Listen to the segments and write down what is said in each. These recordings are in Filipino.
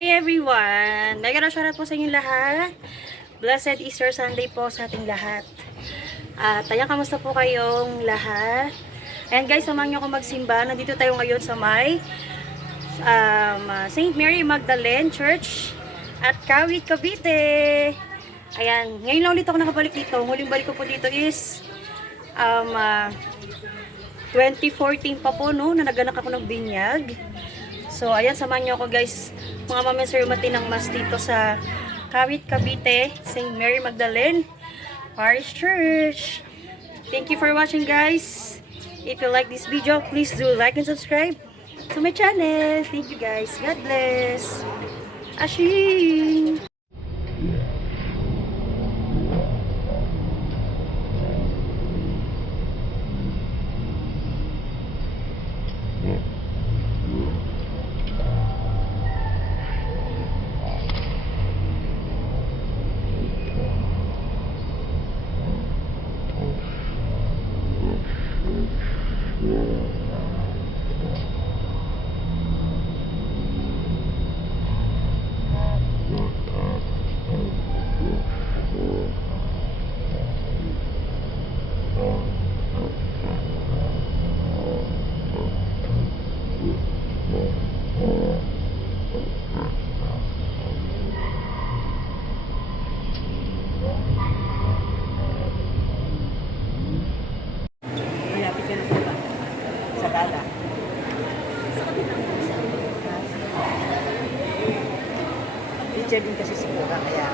Hey everyone! Mega shoutout po sa inyong lahat. Blessed Easter Sunday po sa ating lahat. At ayan, kamusta po kayong lahat? Ayan guys, samahan niyo ako magsimba. Nandito tayo ngayon sa may St. Mary Magdalene Church at Kawit, Cavite. Ayan, ngayon lang ulit ako nakabalik dito. Huling balik ko po dito is 2014 pa po, no, na naganak ako ng binyag. So, ayan, samahan niyo ako guys, mga mamisir ng mas dito sa Kawit, Cavite, St. Mary Magdalene Parish Church. Thank you for watching guys. If you like this video, please do like and subscribe to my channel. Thank you guys. God bless. Ashing! Teacher din kasi siguro kaya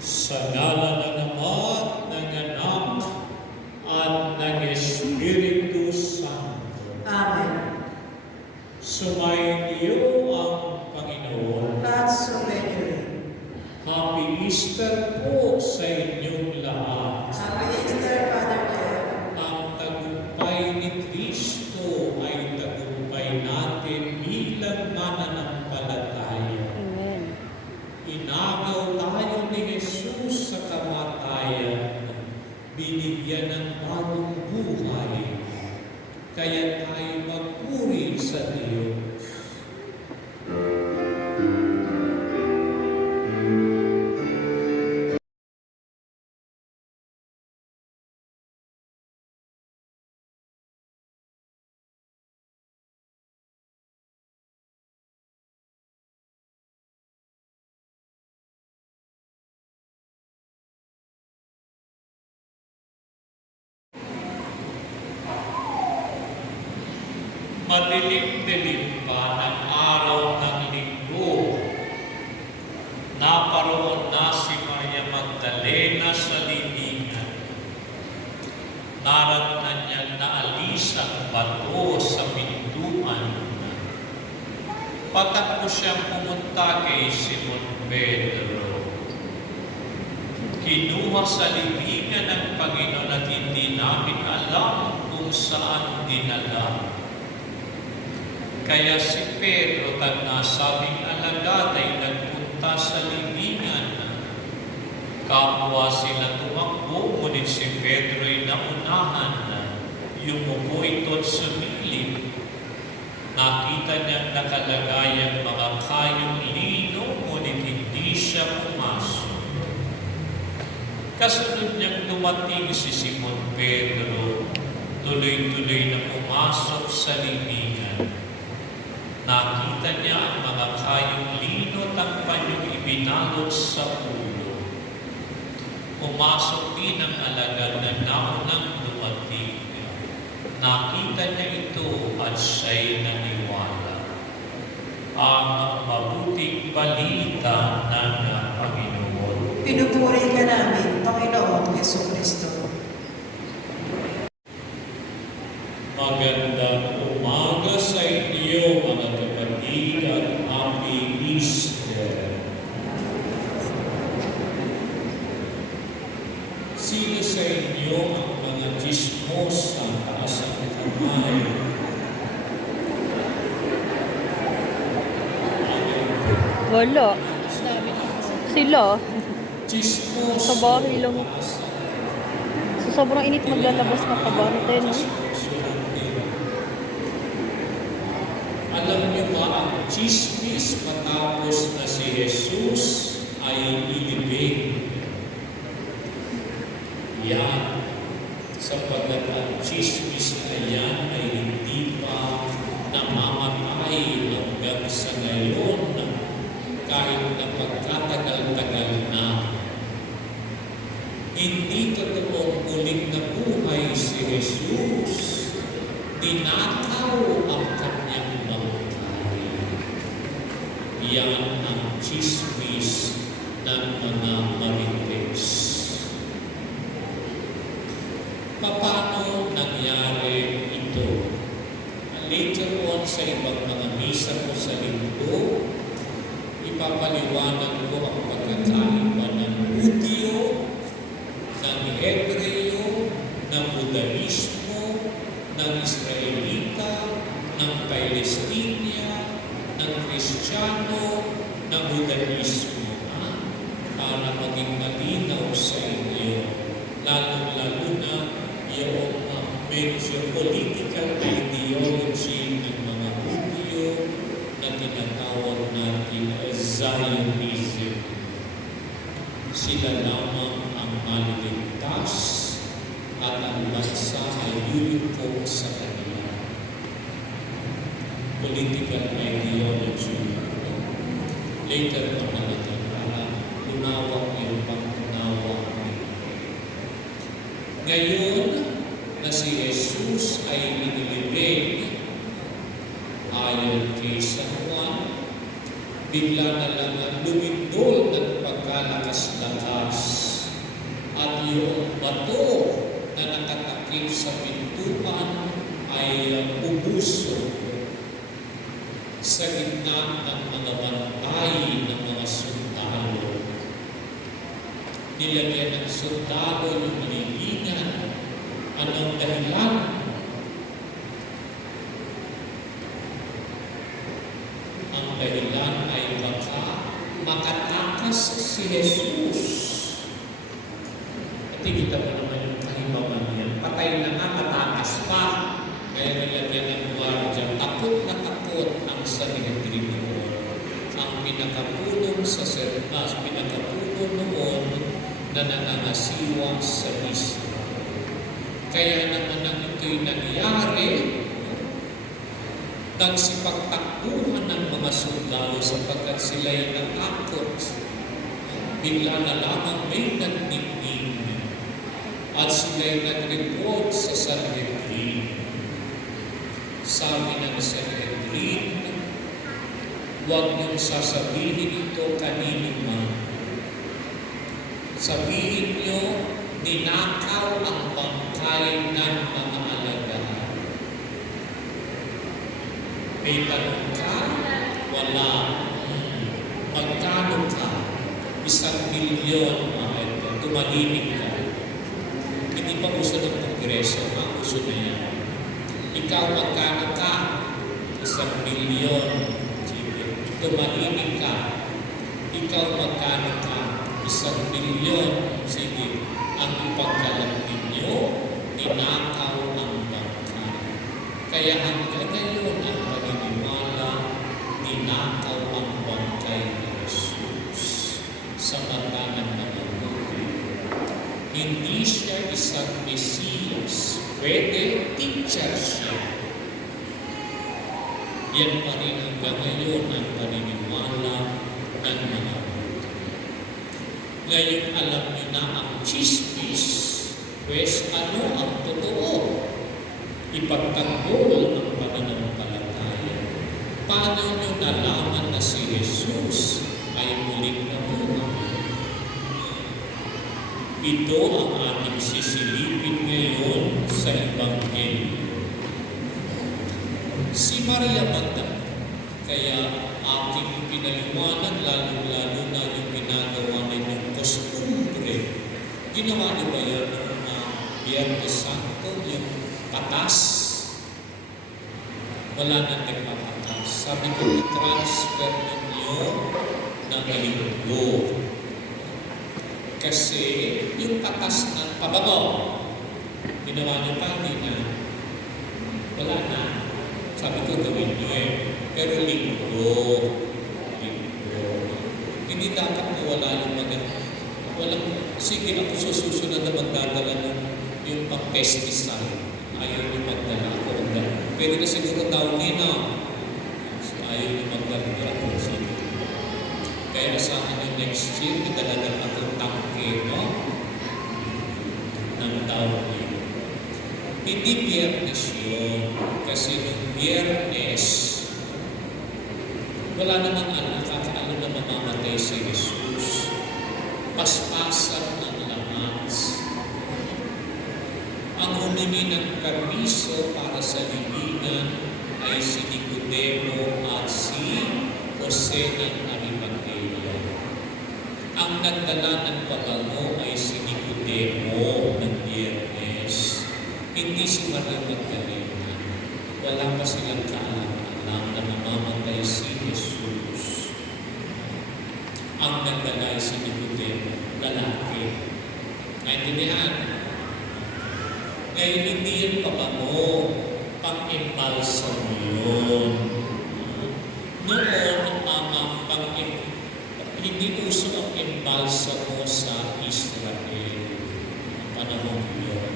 Sa ngalan ng Ama, ng Anak, at ng Espiritu Santo. Amen. Sumayin niyo ang Panginoon. At sumayo. Happy Easter po sa inyong lahat. Happy Easter, Father Jeff. Ang tagumpay ni Kristo ay tagumpay natin bilang mananampalataya. Amen. Inagaw tayo ni Jesus sa kamatayan, binigyan ng bagong buhay, kaya tayo magpuri sa Diyos. Madilim-dilim pa ng araw ng linggo, naparoon na si Maria Magdalena sa libingan. Naratnan niyang naalis ang bato sa pintuan. Patakbo siyang pumunta kay Simon Pedro. Kinuha sa libingan ng Panginoon at hindi namin alam kung saan dinala. Kaya si Pedro at nasabing alagad ay nagpunta sa libingan. Kapwa sila tumakbo, ngunit si Pedro ay naunahan. Yumuko ito't sumilip. Nakita niyang nakalagay ang mga kayong lino, ngunit hindi siya pumasok. Kasunod niyang dumating si Simon Pedro, tuloy-tuloy na pumasok sa libingan. Nakita niya ang mga kayong lino at ang panyong ibinalot sa ulo. Pumasok din ang alagad na naunang dumating. Nakita niya ito at siya'y naniwala. Ang mabuting balita ng Panginoon. Pinupuri ka namin, Panginoong Jesucristo. Magandang umaga sa inyo, mga kapatid, at Happy Easter. Sino sa inyo ang mga chismos sa taas ng kamay? Wala. Sila. Chismos Sa bahay lang. So, sobrang init maglalabas na kabano tayo, no? Alam niyo ba ang chismis matapos na si Jesus ay ilibing? Yan, sapagkat ang chismis na yan ay hindi pa namamatay hanggang sa ngayon kahit na pagkatagal-tagal na. Hindi totoong muling nabuhay si Jesus. Dinakaw ang kanyang bangkay. Yan ang chismis ng mga marites. Paano nangyari ito? Later on sa ibang mga misa ko sa linggo, ipapaliwanag ko ang pagkakaiba ng Hudyo, ng Hebreo, ng Judaismo, ng Israelita, ng Palestina, ng Kristiyano, ng Judaismo, para maging malinaw sa inyo, lalong-lalo na yung medyo political ideology ng mga Hudyo na tinatawag natin as Zionism. Sila lamang ang maliligtas at ang bansa ay yuyuko sa kanila. Political ideology. Later on natin para lumawak yung pag-unawa. Ngayon na si Jesus ay inilibing ayon kay San Juan, bigla na lang lumindol ng pagkain nagkalakas-lakas at yung bato na nakatakip sa pintuan ay ubusog sa gitna ng mga bantay ng mga sundalo. Nilagyan ng sundalo yung libingan. Anong dahilan? Ang dahilan ay baka makatakas si Jesus. At kita mo naman yung kahibawan niya. Patay na nga, tatakas pa. Kaya nilagyan ng gwardiya. Takot na takot ang Sanhedrin noon. Ang pinakapuno sa sermas, pinakapuno noon na nangangasiwang sa mismo. Kaya naman ang ito'y nangyari, nagsipagtakbuhan ng mga sundalo sapagkat sila'y natakot. Bigla na lamang may nagnining at sila'y nag-report sa Sanhedrin. Sabi ng Sanhedrin, huwag niyong sasabihin ito kanino man. Sabihin niyo, ninakaw ang bangkay ng mga alagad. May tanong ka? Wala. Magkano ka? 1,000,000, tumahimik ka. Hindi pa uso ng Kongreso, ang uso na yan. Ikaw magkano ka? 1,000,000. Sige, tumahimik ka. Ikaw magkano ka? 1,000,000. Sige, ang ipagkalam ninyo, ninakaw ang bangkay. Kaya hanggang ngayon ang paniniwala, ninakaw ang bangkay ni Jesus sa mata ng mga Hudyo. Hindi siya isang Mesiyas. Pwede, teacher siya. Yan pa rin hanggang ngayon ang paniniwala ng mga Hudyo. Ngayon alam niyo na ang chismis, pues ano ang totoo? Ipagtanggol ang pananampalataya. Paano niyo nalaman na si Jesus ay muling nabuhay? Ito ang ating sisilipin ngayon sa Ebanghelyo. Si Maria Magdalena, kaya aking pinaliwanag lalo-lalo na yung ginagawa ninyong kostumbre. Ginawa niyo ba yan noong Biyernes Santo, yung patas? Wala nang nagpapatas. Sabi ko, i-transfer ninyo ng linggo. Kasi yung patas ng pabango, ginawa niyo pa, hindi na. Wala na. Sabi ko, gawin niyo eh. Pero linggo. Hindi dapat mawala yung walang, sige ako susunod na magdadala ng yung pang-pesticide. Ayaw niyo magdala ako. Pwede na siguro daw nina. Ayaw niyo magdala ako. Sige. Kaya asahan niyo next year, idalagan ako tangke, no? Ng daw niyo. Hindi Biyernes yun. Kasi nung Biyernes, wala namang nakakaano na mamamatay si Jesus. Paspasan ng lahat. Ang humingi ng permiso para sa libingan ay si Nicodemo at si Jose ng Arimatea. Ang nagdala ng pabango ay si Nicodemo ng Biyernes. Hindi si Maria Magdalena. Wala pa silang kaalam-alam na mamamatay si Jesus. Ang nagdala ay si Nicodemo, lalaki. Naintindihan? Ngayon, hindi yun pabango, pang-imbalsam yun. Noon, hindi uso ang imbalsamo sa Israel. Ang panahon yun.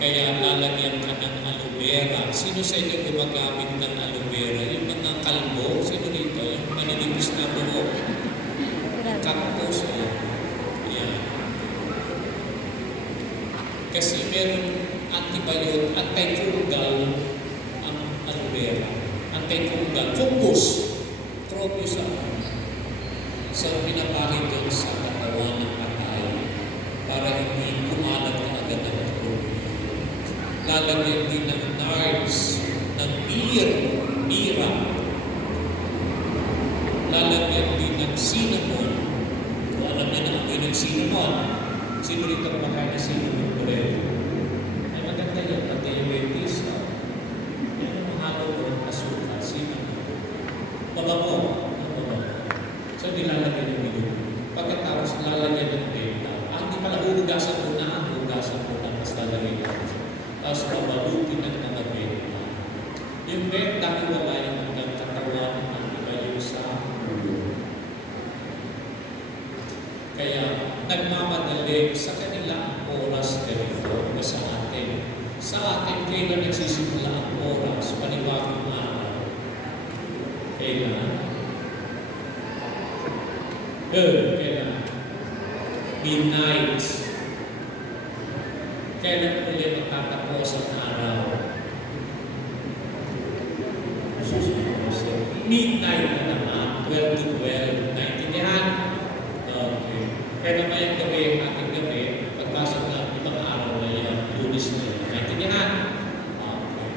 Kaya lalagyan ka ng aloe vera. Sino sa inyo gumagamit ng aloe vera? Yung mga kalbo, sino dito? Yung maninipis na buhok. Kakapos yun. Yan. Kasi meron antifungal ang aloe vera. Antifungal. Fungus. Tropio sa isang pinapahid doon sa katawan ng patay para hindi kumalat na agad ang tubig. Lalagyan din ng nards, ng bira. Lalagyan din ng cinnamon. Kung alam na amoy ng cinnamon, sino rito kumakain ng cinnamon bread? Ay maganda yan, pati yung diabetes. Yan ang mahalo ko ng asukal, cinnamon. Mabango. So, nilalagyan yung minuto. Pagkatapos, lalagyan ng benta. Hindi pala hugasan muna, mas lalagyan natin. Tapos, babalutin ng mga benta. Yung benta, wala yung hanggang katawan ng iba yung sa ulo. Kaya, nagmamadali sa kanilang oras ganito sa atin. Sa atin, kailan nagsisimula ang oras, panibagong araw? Kailan? Kailan? Midnight. Kailan ulit magtatapos ang araw? Midnight na naman, 12 to 12. Naintindihan? Okay. Kaya naman yung gabi, ating gabi, pagpasok na ibang araw na yan, Lunes na yan. Naintindihan? Okay.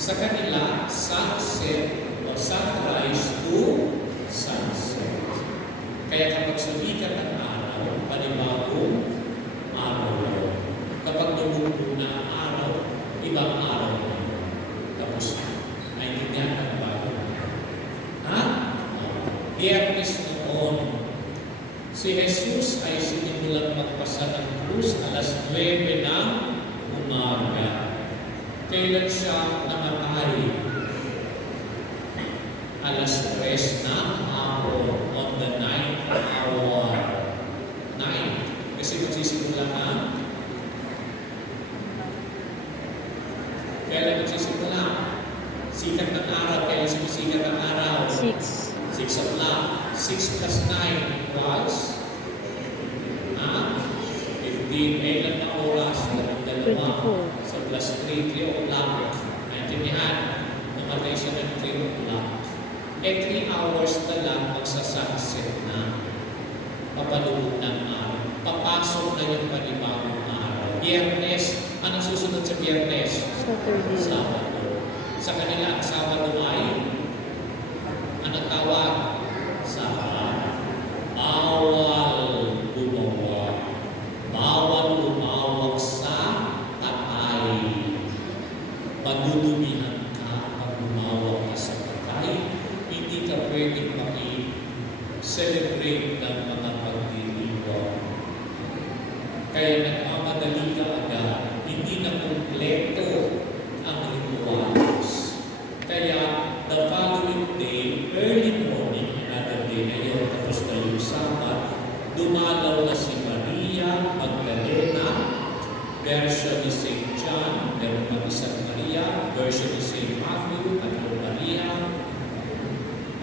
Sa kanila, sunset o sunrise to sunset. Kaya kapag sumikat ang araw, panibagong araw na yun. Kapag lumubog na ang araw, ibang araw na yun. Tapos, naintindihan ka na ba? Ha? Biyernes noon, si Jesus ay sinimulang magpasa ng krus alas 9 ng umaga. Kailan siya namatay? Alas 3 ng hapon on the 9th hour. 9. Kasi magsisimula na. Kailan magsisimula? Sikat ng araw. Kailan sumisikat ng araw? 6. 6 o'clock. 6 plus 9 was? 15. Kailan na oras? 24. So plus 3, 3 o'clock. Naintindihan? Namatay siya ng 3 o'clock. 3 hours na lang magsasunset na. Papalubog ng araw. Papasok na yung panibagong araw. Biyernes. Anong susunod sa Biyernes? Saturday. Sabado. Sa kanila, ang Sabado ay anong tawag? Sabat. Bawal gumawa. Bawal umawag sa patay. Madudumihan ka pag umawag ka sa patay. Hindi ka pwedeng maki-celebrate ng mga pagdiriwang. Kaya nagmamadali ka agad. Hindi na kompleto ang rituals. Kaya the following day, early morning, another day na yun, tapos na yung Sabat, dumalaw na si Maria Magdalena, version ni St. John, meron pa isang Maria, version ni St. Matthew, at Maria,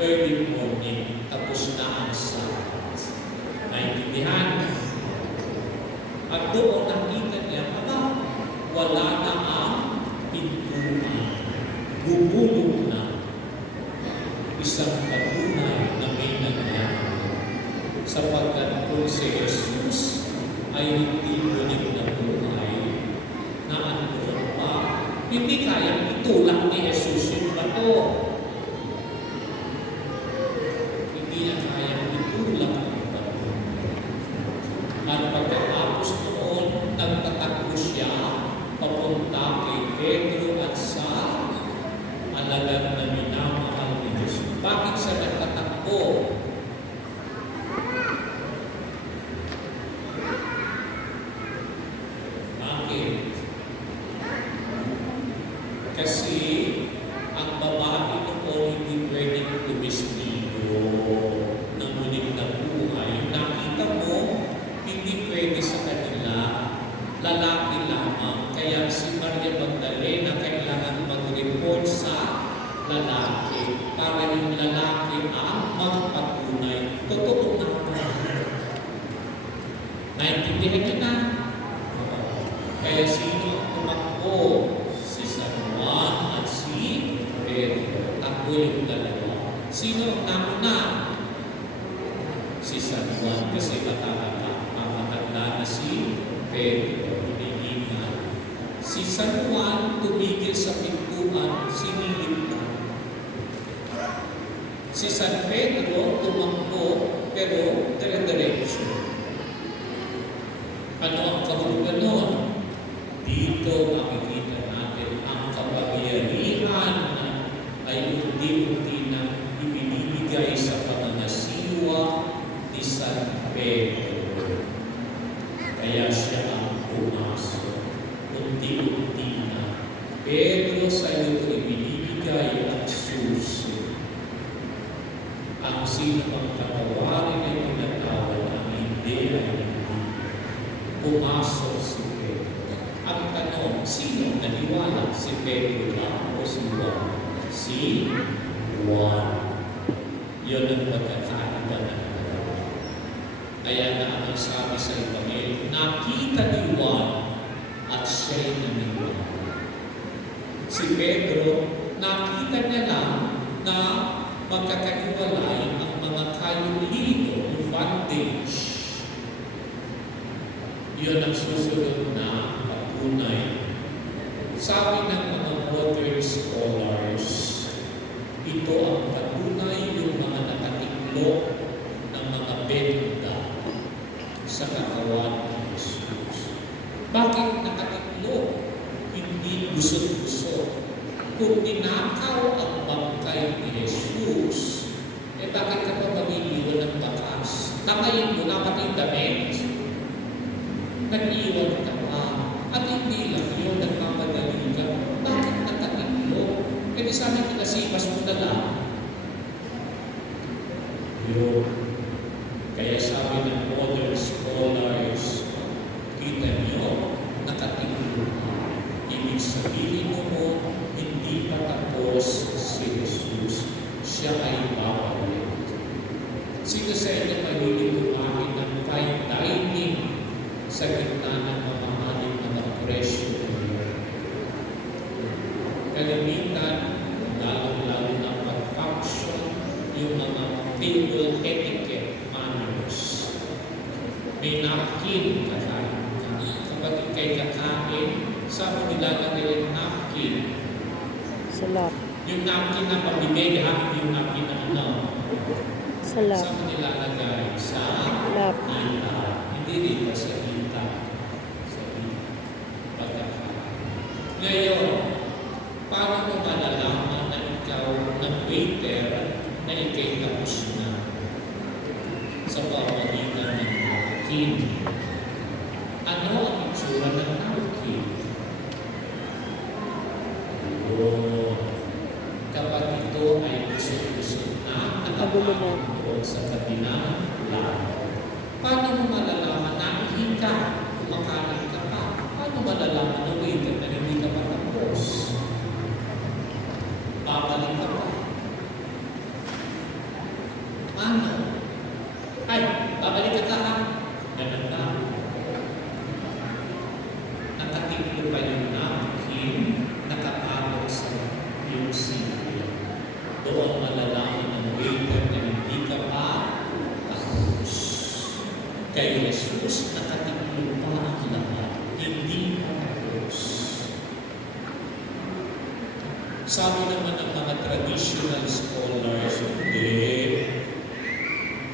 early morning, tapos na ang Sabat. Naintindihan? At doon nakita niya, wala na ang pintuan. Bubulog na. Isang patunay na may nangyari. Sapagkat kung si Jesus ay hindi ulit na buhay, na ano pa, hindi kayang itulak ni Jesus yung bato. Hindi niya kayang itulak yung bato. At pagkatapos noon, nagtatakbo siya papunta kay Pedro at sa alagad na minamahal ni Jesus. Bakit siya nagtatakbo? Bakit? Kasi ang babae noon hindi pwedeng tumisnigo ng muling na buhay. Nakita mo, hindi pwede sa kanila, lalaki lamang. Kaya si Maria Magdalena kailangan mag-report sa lalaki para yung lalaki ang magpatunay. Totoo naman. Naintindihan niyo na? Kaya sino ang tumakbo? Si San Juan at si Pedro. Takbo yung dalawa. Sino ang nauna? Si San kasi matanda na si Pedro, hinihingal. Si San Juan tumigil sa pintuan, sinilip na. Si San Pedro tumakbo, pero dire-diretso. Ano ang kahulugan nun? Dito makikita natin ang kapangyarihan ay unti-unti na ibinibigay sa panganasiwa ni San Pedro. Kaya siya ang pumasok. Unti-unti na. Pedro, sa iyo ito ibinibigay ang susi. Ang sino ang patawarin ay pinatawad, ang hindi ay hindi. Pumasok si Pedro. Ang tanong, sino ang naniwala? Si Pedro lang o si Juan? Si Juan. Yun ang pagkakaiba ng dalawa. Kaya na ang sabi sa Ebanghelyo, nakita ni Juan at siya'y naniwala. Si Pedro, nakita niya lang na magkakaiwalay ang mga kayulino o bandage. Yun ang susunod na patunay. Sabi ng mga modern scholars, ito ang patunay yung mga nakatiklop ng mga benda sa katawan ni Jesus. Bakit nakatiklop? Hindi busot-busot. Kung ninakaw ang bangkay ni Jesus, bakit ka pa mag-iiwan ng bakas? Tamayin mo na pati damit. Nag-iwan ka pa. At hindi lang yun, nagmamadali ka. Bakit nakatiklop? Di sabi ko nasipas mo na lang. Yun. Kaya sabi ng modern scholars, kita niyo, nakatiklop ka. Ibig sabihin mo, hindi pa tapos si Jesus. Siya ay babalik. Sino sa inyo mahilig kumain ng fine dining sa gitna ng mamahaling mga presyo ngayon? Kalimitan, lalong-lalo ng pag-function, yung mga table etiquette manners. May napkin kakain ka. Kapag ikay kakain, saan mo nilalagay yung napkin? Salap. Yung napkin na pabibig, yung napkin na ano? Salap. Saan mo nilalagay? Sa Lap. hita. Hindi dito sa hita. Sa hita. Pagkakain. Ngayon, paano mo malalaman na ikaw ng waiter na ikay tapos na sa pamamagitan ng napkin? Ano ang itsura ng napkin? Kapag ito ay busog-busog na, nakapagod doon sa kabilang lado. Paano mo malalaman na hika, kumakain ka pa? Paano malalaman na waiter na hindi ka pa tapos? Babalik ka pa. Paano? Ay, babalik ka ka ha? Ganun na. Nakatiklo pa yung napkin, nakapagod sa yung sipil. Doon malalaman ng waiter na hindi ka pa tapos. Kay Jesus, nakatiklo pa ang lahat. Hindi pa tapos. Sabi naman ng mga traditional scholars, hindi.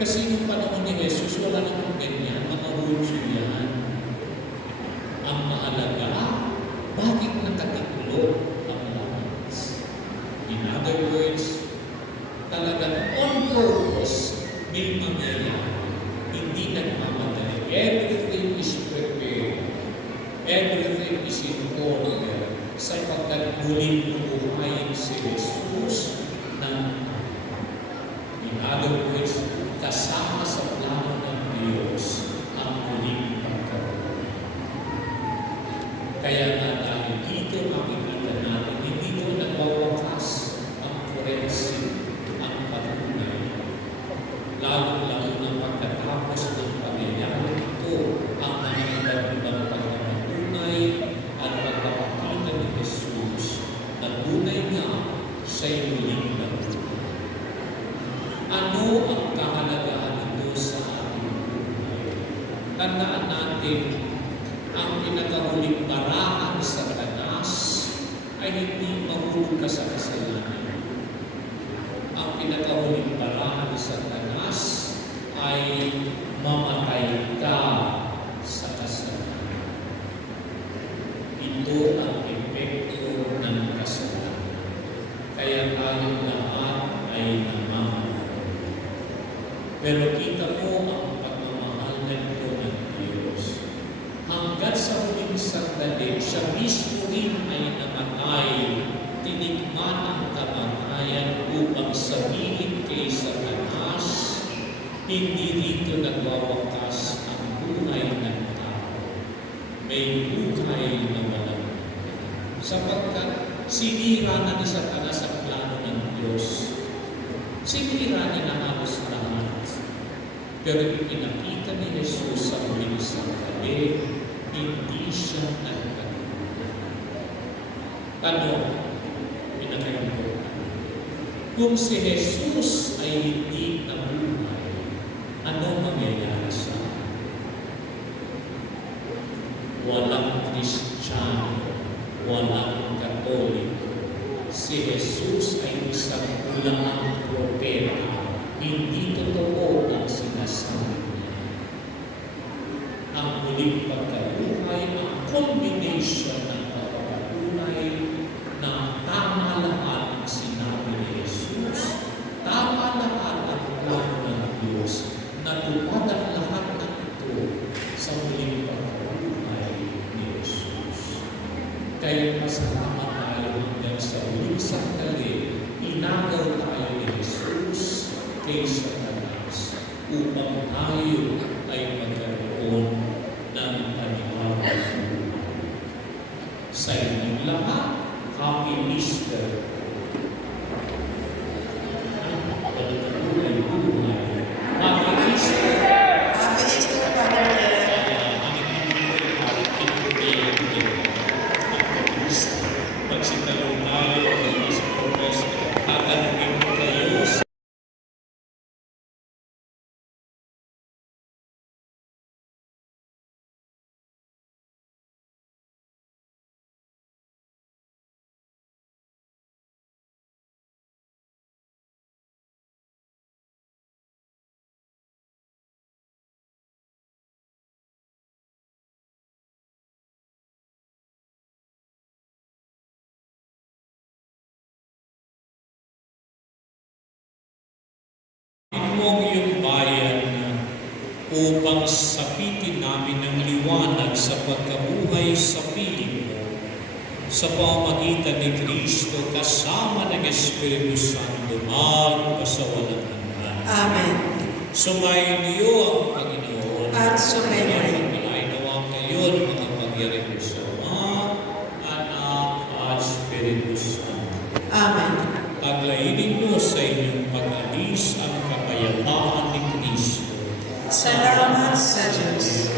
Kasi yung panahon ni Jesus, wala namang ganyan. Mga rutyo yan. Ang mahalaga, bakit nakatiklo ang lahat? In other words, talagang on purpose, may mangyayari. Hindi nagmamadali. Everything is prepared. Everything is in order. Sapagkat muling buhayin si Jesus ng, in other words, kasama sa plano ng Diyos ang muling pagkaroon. Kaya nga dahil dito makikita natin, hindi doon nagwawakas ang forensic, ang patunay. Lalo-lalo na pagkatapos ng pangyayari ito, ang mga iba't-ibang pagpapatunay at pagpapakita ni Jesus na tunay nga siya'y muling nabuhay. Ano ang kahalagahan nito sa ating buhay? natin, ang pinakahuling barahan sa Satanas ay hindi mahulog ka sa kasalanan. Ang pinakahuling barahan sa Satanas ay mamatay ka sa kasalanan. Ito ang epekto ng kasalanan. Kaya tayong lahat ay namamatay. Pero kita mo ang pagmamahal na ito ng Diyos. Hanggang sa huling sandali, siya mismo rin ay namatay, tinikman ang kamatayan upang sabihin kay Satanas, hindi rito nagwawakas ang buhay ng tao. May buhay na walang hanggan. Sapagkat sinira na ni Satanas ang plano ng Diyos. Sinira niya na halos lahat. Pero ipinakita ni Jesus sa huling sandali, hindi siya nagkatulad. Tanong, pinaka-important. Kung si Jesus ay hindi nabuhay, ano mangyayari sa atin? Walang Kristiyano, walang Katoliko. Si Jesus ay isang ulang propeta. Hindi totoo ang sinasabi niya. Ang muling pagkabuhay, ang combination ng pagkabuhay na tama lahat ang sinabi ni Jesus, tama lahat ang plano ng Diyos, natupad ang lahat ng ito sa muling pagkabuhay ni Jesus. Kaya pasalamat tayo hanggang sa huling sandali, inagaw tayo ni Jesus kay Satanas upang tayo ay magkaroon ng panibagong buhay. Sa inyong lahat, Happy Easter. Happy Easter. Happy Easter, Father Jeff. Magsitanong tayo ng purpose, tatanungin ko kayo sa mo ang iyong bayan upang sapitin namin ng liwanag sa pagkabuhay sa piling mo sa pamamagitan ni Kristo kasama ng Espiritu Santo magpasawalang hanggan. Amen. Sumayin niyo ang Panginoon At sumayin rin. Pinainawa kayo ng mga pangyarihan sa Ama, Anak at Espiritu Santo. Amen. Taglayin niyo sa inyong pag-alis ang kapayapaan ni Kristo. Salamat sa Diyos.